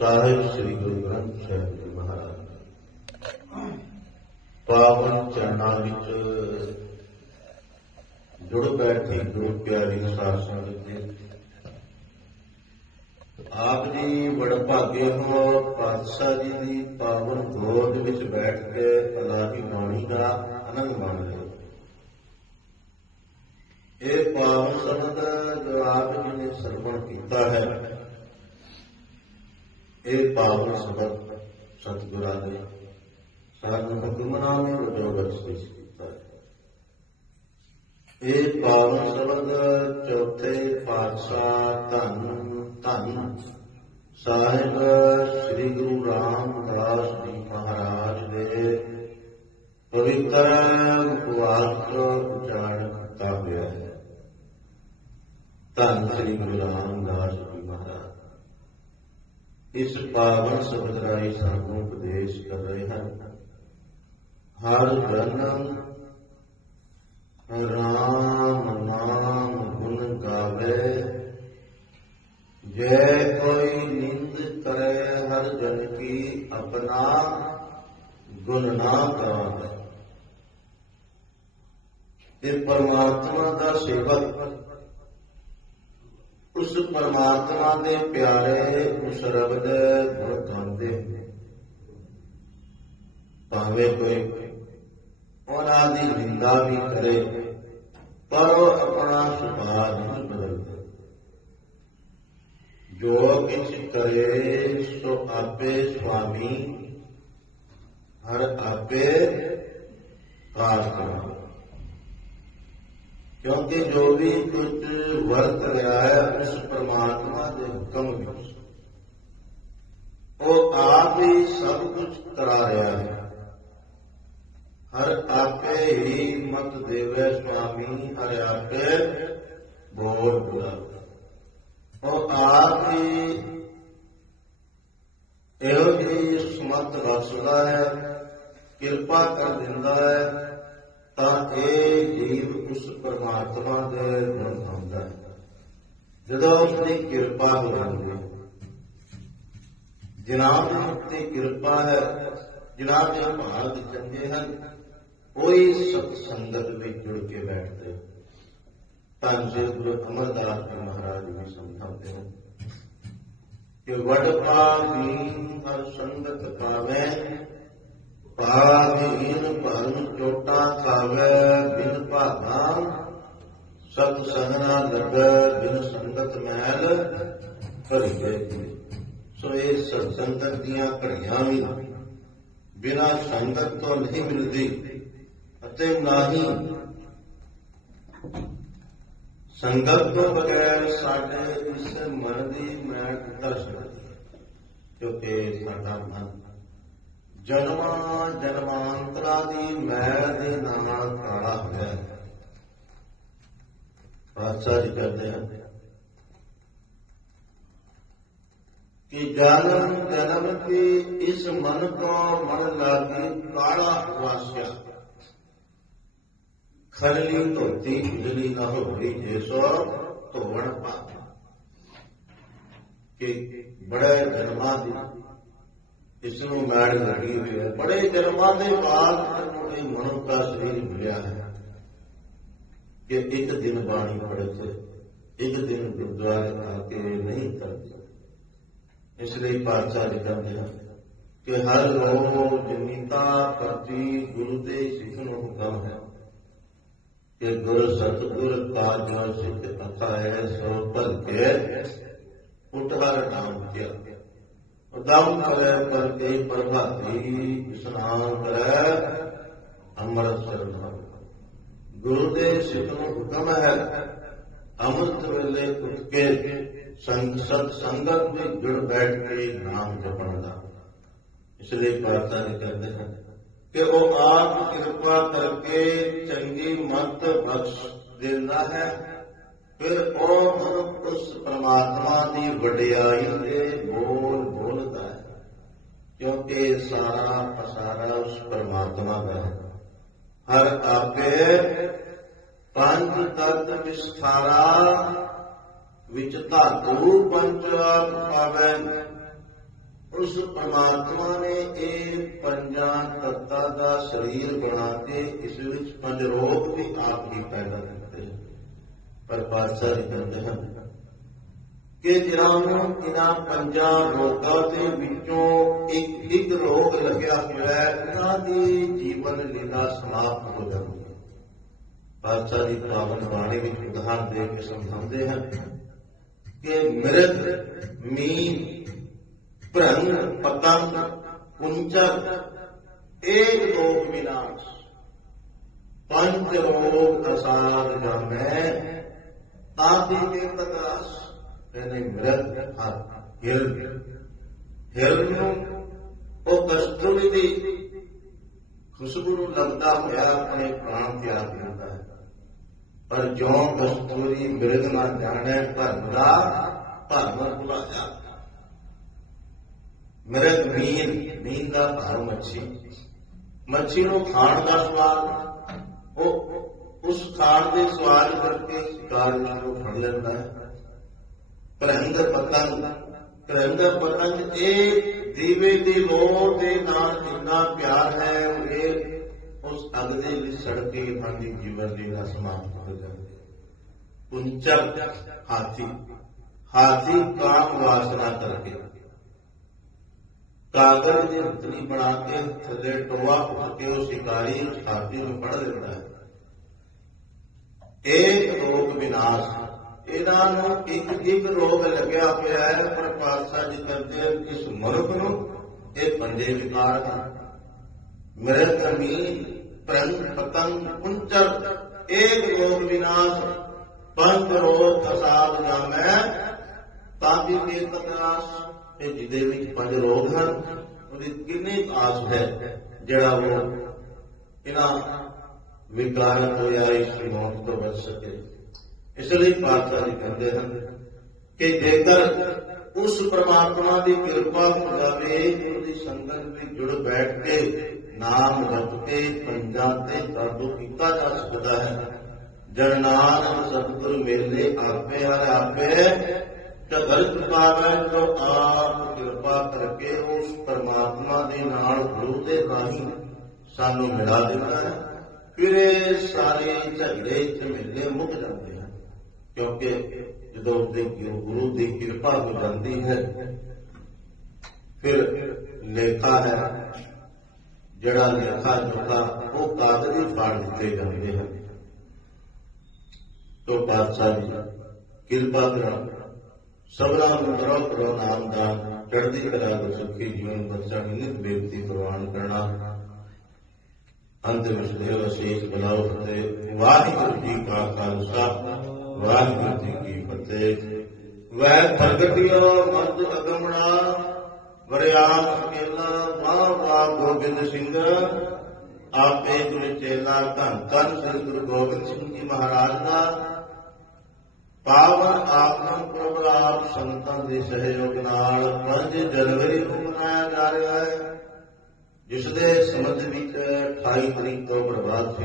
ਸਾਹਿਬ ਸ੍ਰੀ ਗੁਰੂ ਗ੍ਰੰਥ ਸਾਹਿਬ ਜੀ ਮਹਾਰਾਜ। ਪਾਵਨ ਚਰਨਾਂ ਵਿੱਚ ਜੁੜ ਬੈਠੀ ਗੁਰੂ ਪਿਆਰੀ ਸਾਧ ਸੰਗਤ ਜੀ। ਆਪ ਜੀ ਬੜ ਭਾਗੇ ਹੋ ਪਾਤਸ਼ਾਹ ਜੀ ਦੀ ਪਾਵਨ ਗੋਦ ਵਿੱਚ ਬੈਠ ਕੇ ਅਲਾਹੀ ਬਾਣੀ ਦਾ ਆਨੰਦ ਮਾਣ ਰਹੇ ਇਹ ਪਾਵਨ ਸ਼ਬਦ ਜੋ ਆਪ ਜੀ ਨੇ ਸਰਵਣ ਕੀਤਾ ਹੈ ਇਹ ਪਾਵਨ ਸ਼ਬਦ ਸਤਿਗੁਰਾਂ ਨੇ ਸਾਨੂੰ ਹੁਕਮਨਾਮੇ ਵਜੋਂ ਬਖਸ਼ਿਸ਼ ਕੀਤਾ ਹੈ। ਇਹ ਪਾਵਨ ਸ਼ਬਦ ਚੌਥੇ ਪਾਤਸ਼ਾਹ ਧੰਨ ਧੰਨ ਸਾਹਿਬ ਸ੍ਰੀ ਗੁਰੂ ਰਾਮਦਾਸ ਜੀ ਮਹਾਰਾਜ ਦੇ ਪਵਿੱਤਰ ਉਪਵਾਸ ਉਚਾਰਨ ਕੀਤਾ ਹੋਇਆ ਹੈ। ਧੰਨ ਸ੍ਰੀ ਗੁਰੂ ਰਾਮ ਇਸ ਪਾਵਨ ਸ਼ਬਦ ਰਾਹੀਂ ਸਾਨੂੰ ਉਪਦੇਸ਼ ਕਰ ਰਹੇ ਹਨ। ਹਰ ਜਨਮ ਰਾਮ ਨਾਮ ਗੁਣ ਗਾਵੇ। ਜੈ ਕੋਈ ਨਿੰਦ ਕਰੇ, ਹਰ ਜਨ ਕੀ ਆਪਣਾ ਗੁਣ ਨਾ ਗਾਵੇ। ਇਹ ਪਰਮਾਤਮਾ ਦਾ ਸੇਵਕ ਉਸ ਪਰਮਾਤਮਾ ਦੇ ਪਿਆਰੇ ਉਸ ਰੱਬ ਦੇ ਗੁਣ ਗਾਉਂਦੇ ਭਾਵੇਂ ਕੋਈ ਉਹਨਾਂ ਦੀ ਨਿੰਦਾ ਵੀ ਕਰੇ, ਪਰ ਉਹ ਆਪਣਾ ਸੁਭਾਅ ਨਹੀਂ ਬਦਲਦਾ। ਜੋ ਕਿਛ ਕਰੇ, ਸੋ ਆਪੇ ਸੁਆਮੀ, ਹਰ ਆਪੇ ਕਾਜ ਕਰੇ ਕਿਉਂਕਿ ਜੋ ਵੀ ਕੁਝ ਵਰਤ ਰਿਹਾ ਹੈ ਉਸ ਪਰਮਾਤਮਾ ਦੇ ਹੁਕਮ ਵਿੱਚ। ਉਹ ਆਪ ਹੀ ਸਭ ਕੁਝ ਕਰਾ ਰਿਹਾ ਹੈ। ਹਰ ਆਪੇ ਹੀ ਮਤ ਦੇਵੇ, ਸੁਆਮੀ ਹਰ ਆਪੇ ਬੋਲ ਬੁਲਾਵੇ। ਉਹ ਆਪ ਹੀ ਇਹੋ ਜਿਹੀ ਸਮਤ ਬਖਸ਼ਦਾ ਹੈ, ਕਿਰਪਾ ਕਰ ਦਿੰਦਾ ਹੈ ਤਾਂ ਇਹ ਜੀਵ ਉਸ ਪਰਮਾਤਮਾ ਦੇ ਗੁਣ ਗਾਉਂਦਾ ਹੈ। ਜਦੋਂ ਉਸ ਦੀ ਕਿਰਪਾ ਹੋ ਜਾਂਦੀ ਹੈ ਜਿਨ੍ਹਾਂ ਦੀ ਉੱਤੇ ਕਿਰਪਾ ਹੈ ਜਿਨ੍ਹਾਂ ਦੇ ਭਾਗ ਚੰਗੇ ਹਨ, ਕੋਈ ਸਤ ਸੰਗਤ ਵਿੱਚ ਜੁੜ ਕੇ ਬੈਠਦੇ ਤਾਂ ਜੇ ਗੁਰੂ ਅਮਰਦਾਸ ਜੀ ਮਹਾਰਾਜ ਵੀ ਸਮਝਾਉਂਦੇ ਹਨ ਕਿ ਵਡ ਪਾਵੀਨ ਹਰ ਸੰਗਤ ਪਾਵੇ ਪਾਵੀਨ ਭਰਮ ਚੋਟਾ ਖਾਵੇ ਬਿਨ ਭਾਗਾ ਸਤ ਸੰਗਨਾ ਲੱਗੇ ਬਿਨ ਸੰਗਤ ਮਹਿਲ ਭਰੀ ਸੋ ਇਹ ਸੰਗਤ ਦੀਆਂ ਘੜੀਆਂ ਵੀ ਬਿਨਾ ਸੰਗਤ ਤੋਂ ਨਹੀਂ ਮਿਲਦੀ ਅਤੇ ਨਾ ਹੀ ਸੰਗਤ ਤੋਂ ਬਗੈਰ ਸਾਡੇ ਇਸ ਮਨ ਦੀ ਮੈਂ ਕਿੱਦਾਂ ਕਿਉਂਕਿ ਸਾਡਾ ਮਨ ਜਨਮਾਂ ਜਨਮਾਂਤਰਾਂ ਦੀ ਮੈਲ ਦੇ ਨਾਲ ਕਾਲਾ ਹੋਇਆ। ਪਾਤਸ਼ਾਹ ਜੀ ਕਰਦੇ ਹਨ ਕਿ ਜਨਮ ਜਨਮ ਕੀ ਇਸ ਮਨ ਕੋ ਮਨ ਲਾਗੀ ਕਾਲਾ ਵਾਸਿਆ ਖਰਲੀ ਧੋਤੀ ਉਜਲੀ ਨਾ ਹੋਈ ਜੇਸੋ ਧੋਵਣ ਪਾਤਾ ਕਿ ਬੜੇ ਜਨਮਾਂ ਦੀ ਇਸ ਨੂੰ ਮੈੜ ਲੱਗੀ ਹੋਈ ਹੈ। ਬੜੇ ਜਨਮਾਂ ਦੇ ਬਾਅਦ ਇਹ ਮਨੁੱਖ ਦਾ ਸਰੀਰ ਮਿਲਿਆ ਹੈ ਕਿ ਇੱਕ ਦਿਨ ਬਾਣੀ ਪੜ੍ਹ ਕੇ ਇੱਕ ਦਿਨ ਗੁਰਦੁਆਰੇ ਆ ਕੇ ਨਹੀਂ ਕਰਦੇ। ਇਸ ਲਈ ਪਾਤਸ਼ਾਹ ਜੀ ਹਨ ਕਿ ਹਰ ਰੋਜ਼ ਜਨੀਤਾ ਪ੍ਰਤੀ ਗੁਰੂ ਦੇ ਸਿੱਖ ਨੂੰ ਹੁਕਮ ਹੈ ਕਿ ਗੁਰ ਸਤਿਗੁਰ ਕਾਜ ਨਾ ਸਿੱਖ ਅਥਾ ਹੈ, ਸੋ ਭਲ ਕੇ ਉਠਾਰ ਨਾਮ ਕਿਆ। ਉਦਮ ਕਰੇ ਕਰਕੇ ਪ੍ਰਭਾਤੀ ਇਸਨਾਨ ਕਰੇ ਅੰਮ੍ਰਿਤ ਸਰਨਾਮ ਗੁਰੂ ਦੇ ਸਿੱਖ ਨੂੰ ਹੁਕਮ ਹੈ, ਅੰਮ੍ਰਿਤ ਵੇਲੇ ਉੱਠ ਕੇ ਸੰਗ, ਸਤ ਸੰਗਤ ਵਿੱਚ ਜੁੜ ਬੈਠ ਕੇ ਨਾਮ ਜਪਣ ਦਾ। ਇਸ ਲਈ ਪ੍ਰਾਰਥਨਾ ਕਰਦੇ ਹਨ ਕਿ ਉਹ ਆਪ ਕਿਰਪਾ ਕਰਕੇ ਚੰਗੀ ਮਤ ਬਖਸ਼ ਦਿੰਦਾ ਹੈ। ਫਿਰ ਉਹ ਮਨੁੱਖ ਉਸ ਪਰਮਾਤਮਾ ਦੀ ਵਡਿਆਈ ਦੇ ਬੋਲ ਕਿਉਂਕਿ ਸਾਰਾ ਪਸਾਰਾ ਉਸ ਪਰਮਾਤਮਾ ਦਾ ਹੈ। ਹਰ ਆਪੇ ਪੰਜ ਤਤ ਵਿਸਥਾਰਾ ਵਿੱਚ ਧਾਤੂ ਪੰਚ ਪਾਵੈ ਉਸ ਪਰਮਾਤਮਾ ਨੇ ਇਹ ਪੰਜਾਂ ਤੱਤਾਂ ਦਾ ਸਰੀਰ ਬਣਾ ਕੇ ਇਸ ਵਿੱਚ ਪੰਜ ਰੋਗ ਵੀ ਆਪ ਹੀ ਪੈਦਾ ਕੀਤੇ। ਪਰ ਬਾਦਸ਼ਾਹ ਕਰਦੇ ਹਨ ਕਿ ਜਿਹੜਾ ਨੂੰ ਇਹਨਾਂ ਪੰਜਾਂ ਰੋਗਾਂ ਦੇ ਵਿੱਚੋਂ ਇੱਕ ਇੱਕ ਰੋਗ ਲੱਗਿਆ ਹੋਇਆ ਹੈ, ਉਹਨਾਂ ਦੀ ਜੀਵਨ ਲੀਲਾ ਸਮਾਪਤ ਹੋ ਜਾਂਦੀ ਹੈ। ਪਾਤਸ਼ਾਹ ਦੀ ਪਾਵਨ ਬਾਣੀ ਵਿੱਚ ਉਦਾਹਰਨ ਦੇ ਕੇ ਸਮਝਾਉਂਦੇ ਹਨ ਕਿ ਮਿਰਤ ਮੀਨ, ਭ੍ਰੰਗ, ਪਤੰਗ ਕੁੰਚਰ ਏਕ ਲੋਕ ਵਿਨਾਸ਼। ਪੰਜ ਰੋਗ ਅਸਾਦ ਜਾਮੈ ਆਦਿ ਦੇ ਪ੍ਰਕਾਸ਼ ਕਹਿੰਦੇ ਮਿਰਤ ਹੱਥ ਹਿਰਨ ਹਿਰਨ ਨੂੰ ਉਹ ਕਸਤੂਰੀ ਦੀ ਖੁਸ਼ਬੂ ਨੂੰ ਲੱਗਦਾ ਹੋਇਆ ਆਪਣੇ ਪ੍ਰਾਣ ਤਿਆਗ ਦਿੰਦਾ ਹੈ। ਪਰ ਜੋ ਕਸਤੂਰੀ ਮਿਰਗ ਨਾ ਜਾਣੇ ਭਰਮ ਦਾ ਭਰਮ ਭੁਲਾਇਆ। ਮਿਰਗ ਮੀਨ ਮੀਨ ਦਾ ਭਰ ਮੱਛੀ। ਮੱਛੀ ਨੂੰ ਖਾਣ ਦਾ ਸਵਾਦ, ਉਹ ਉਸ ਖਾਣ ਦੇ ਸਵਾਦ ਕਰਕੇ ਸ਼ਿਕਾਰ ਨੂੰ ਫੜ ਲੈਂਦਾ ਹੈ। ਭਰੰਗ ਪਤੰਗ ਭਰੰਗ ਪਤੰਗ ਇਹ ਦੀਵੇ ਦੀ ਲੋੜ ਦੇ ਨਾਲ ਇੰਨਾ ਪਿਆਰ ਹੈ, ਉਹ ਇਹ ਉਸ ਅੱਗ ਦੇ ਵਿੱਚ ਸੜ ਕੇ ਆਪਣੀ ਜੀਵਨ ਦੀ ਦਾ ਸਮਾਪਤ ਹੋ ਜਾਂਦੀ ਪੁੰਚਰ ਹਾਥੀ ਹਾਥੀ ਕਾਮ ਵਾਸਨਾ ਕਰਕੇ। ਕਾਗਜ਼ ਦੀ ਹਥਲੀ ਬਣਾ ਕੇ ਥੱਲੇ ਟੋਆ ਉੱਠ ਕੇ ਉਹ ਸ਼ਿਕਾਰੀ ਹਾਥੀ ਨੂੰ ਫੜ ਲੈਂਦਾ ਹੈ। ਇਹ ਰੋਗ ਵਿਨਾਸ਼ ਇਹਨਾਂ ਨੂੰ ਇੱਕ ਇੱਕ ਰੋਗ ਲੱਗਿਆ ਹੋਇਆ ਹੈ ਪਰ ਪਾਤਸ਼ਾਹ ਜੀ ਕਹਿੰਦੇ ਹਨ ਇਸ ਮਨੁੱਖ ਨੂੰ ਇਹ ਪੰਜੇ ਵਿਕਾਰ ਹਨ। ਮੇਰੇ ਜ਼ਮੀਨ ਪ੍ਰੰਗ, ਪਤੰਗ ਕੁੰਚਰ ਇੱਕ ਰੋਗ ਵਿਨਾਸ਼, ਪੰਜ ਰੋਗ ਫਸਾਦ ਜਾਮੈ ਤਾਂ ਵੀ ਇਹ ਤਕਰਾਸ ਇਹ ਜਿਹਦੇ ਵਿੱਚ ਪੰਜ ਰੋਗ ਹਨ, ਉਹਦੀ ਕਿੰਨੀ ਆਸ ਹੈ, ਜਿਹੜਾ ਉਹ ਇਹਨਾਂ ਵਿਕਾਰਾਂ ਤੋਂ ਜਾਂ ਇਸ ਮੌਤ ਤੋਂ ਬਚ ਸਕੇ। ਇਸ ਲਈ ਪਾਤਸ਼ਾਹ ਜੀ ਕਹਿੰਦੇ ਹਨ ਕਿ ਜੇਕਰ ਉਸ ਪ੍ਰਮਾਤਮਾ ਦੀ ਕਿਰਪਾ ਹੋ ਜਾਵੇ ਉਹਦੀ ਸੰਗਤ ਵਿੱਚ ਜੁੜ ਬੈਠ ਕੇ ਨਾਮ ਰਟ ਕੇ ਪੰਜਾਂ ਤੇ ਦਾਦੂ ਕੀਤਾ ਜਾ ਸਕਦਾ ਹੈ। ਜਨ ਨਾਨਕ ਸਤਿਗੁਰ ਮੇਲੇ ਆਪੇ ਹਰ ਆਪੇ ਕਦਰ ਪਾਵੇ ਜੋ ਆਪ ਕਿਰਪਾ ਕਰਕੇ ਉਸ ਪਰਮਾਤਮਾ ਦੇ ਨਾਲ ਗੁਰੂ ਦੇ ਰਾਹੀਂ ਸਾਨੂੰ ਮਿਲਾ ਦਿੰਦਾ ਹੈ। ਫਿਰ ਸਾਰੇ ਝਗੜੇ ਝਮੇਲੇ ਮੁੱਕ ਜਾਂਦੇ ਕਿਉਂਕਿ ਜਦੋਂ ਉਹਦੇ ਗੁਰੂ ਦੀ ਕਿਰਪਾ ਹੋ ਜਾਂਦੀ ਹੈ, ਫਿਰ ਲੇਖਾ ਹੈ, ਜਿਹੜਾ ਲੇਖਾ ਜੋਖਾ ਉਹ ਕਾਗਜ਼ੀ ਫਾੜ ਦਿੱਤੇ ਜਾਂਦੇ ਹਨ? ਤੋ ਪਾਤਸ਼ਾਹ ਜੀ, ਕਿਰਪਾ ਕਰੋ, ਸਭਨਾ ਨੂੰ ਕਰੋ ਕਰੋ ਨਾਮ ਦਾ ਚੜ੍ਹਦੀ ਕਲਾ ਦਾ ਸੁਖੀ ਜੀਵਨ ਬਖਸ਼ਾ ਨਿਤ ਬੇਨਤੀ ਪ੍ਰਵਾਨ ਕਰਨਾ। ਅੰਤ ਵਿੱਚ ਦੇਵ ਅਸ਼ੀਸ਼ ਬਲਾਉ ਤੇ ਵਾਹਿਗੁਰੂ ਜੀ ਕਾ ਖਾਲਸਾ। ਵਾਹਿਗੁਰੂ ਜੀ ਕੀ ਫਤਿਹ ਵੈ ਪ੍ਰਗਟਿਓ ਮਰਦ ਅਗਮਣਾ ਵਰਿਆਮ ਅਕੇਲਾ ਮਹਾਰਾ ਗੋਬਿੰਦ ਸਿੰਘ ਆਪੇ ਗੁਰ ਚੇਲਾ ਧੰਨ ਧੰਨ ਸ੍ਰੀ ਗੁਰੂ ਗੋਬਿੰਦ ਸਿੰਘ ਜੀ ਮਹਾਰਾਜ ਦਾ ਪਾਵਨ ਆਤਮ ਪ੍ਰਭ ਆਪ ਸੰਤਾਂ ਦੇ ਸਹਿਯੋਗ ਨਾਲ 5 ਜਨਵਰੀ ਨੂੰ ਮਨਾਇਆ ਜਾ ਰਿਹਾ ਹੈ ਜਿਸ ਦੇ ਸੰਬੰਧ ਵਿੱਚ 28 ਤਰੀਕ ਤੋਂ ਪ੍ਰਭਾਤ